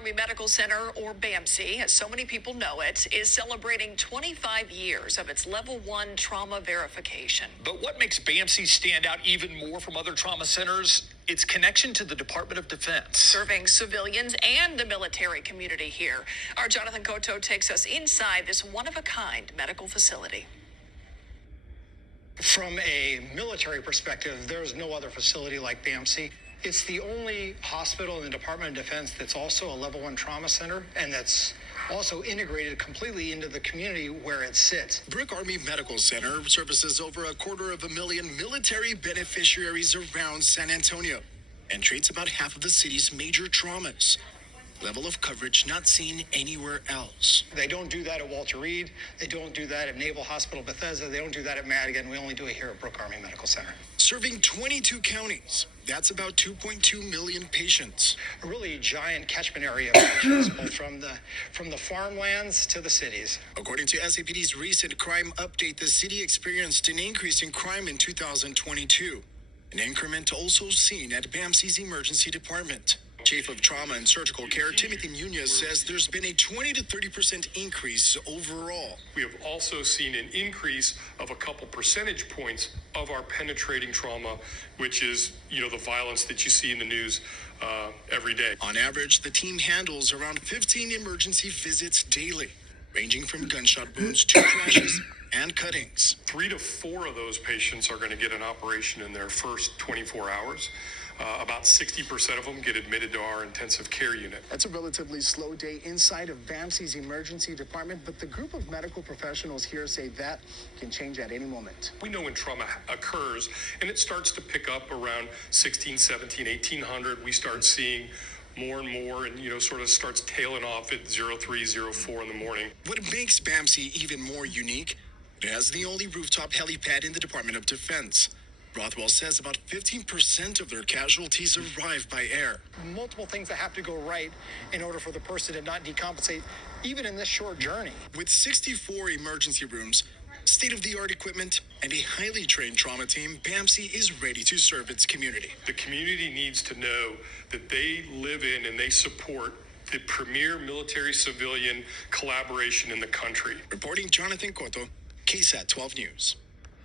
Army Medical Center, or Bamc, as so many people know it, is celebrating 25 years of its Level 1 trauma verification. But what makes Bamc stand out even more from other trauma centers? Its connection to the Department of Defense. Serving civilians and the military community here. Our Jonathan Cotto takes us inside this one-of-a-kind medical facility. From a military perspective, there's no other facility like Bamc. It's the only hospital in the Department of Defense that's also a Level 1 trauma center, and that's also integrated completely into the community where it sits. Brooke Army Medical Center services over 250,000 military beneficiaries around San Antonio and treats about half of the city's major traumas. Level of coverage not seen anywhere else. They don't do that at Walter Reed. They don't do that at Naval Hospital Bethesda. They don't do that at Madigan. We only do it here at Brooke Army Medical Center. Serving 22 counties. That's about 2.2 million patients. A really giant catchment area of patients, both from the farmlands to the cities. According to SAPD's recent crime update, the city experienced an increase in crime in 2022. An increment also seen at Bamc's emergency department. Chief of Trauma and Surgical Care Timothy Nunez says there's been a 20 to 30% increase overall. We have also seen an increase of a couple percentage points of our penetrating trauma, which is, the violence that you see in the news every day. On average, the team handles around 15 emergency visits daily, ranging from gunshot wounds to crashes and cuttings. 3 to 4 of those patients are going to get an operation in their first 24 hours. About 60% of them get admitted to our intensive care unit. That's a relatively slow day inside of Bamc's emergency department, but the group of medical professionals here say that can change at any moment. We know when trauma occurs, and it starts to pick up around 16, 17, 1800. We start seeing more and more, and sort of starts tailing off at 03, 04 in the morning. What makes Bamc even more unique? It has the only rooftop helipad in the Department of Defense. Rothwell says about 15% of their casualties arrive by air. Multiple things that have to go right in order for the person to not decompensate, even in this short journey. With 64 emergency rooms, state-of-the-art equipment, and a highly trained trauma team, Bamc is ready to serve its community. The community needs to know that they live in and they support the premier military-civilian collaboration in the country. Reporting Jonathan Cotto, KSAT 12 News.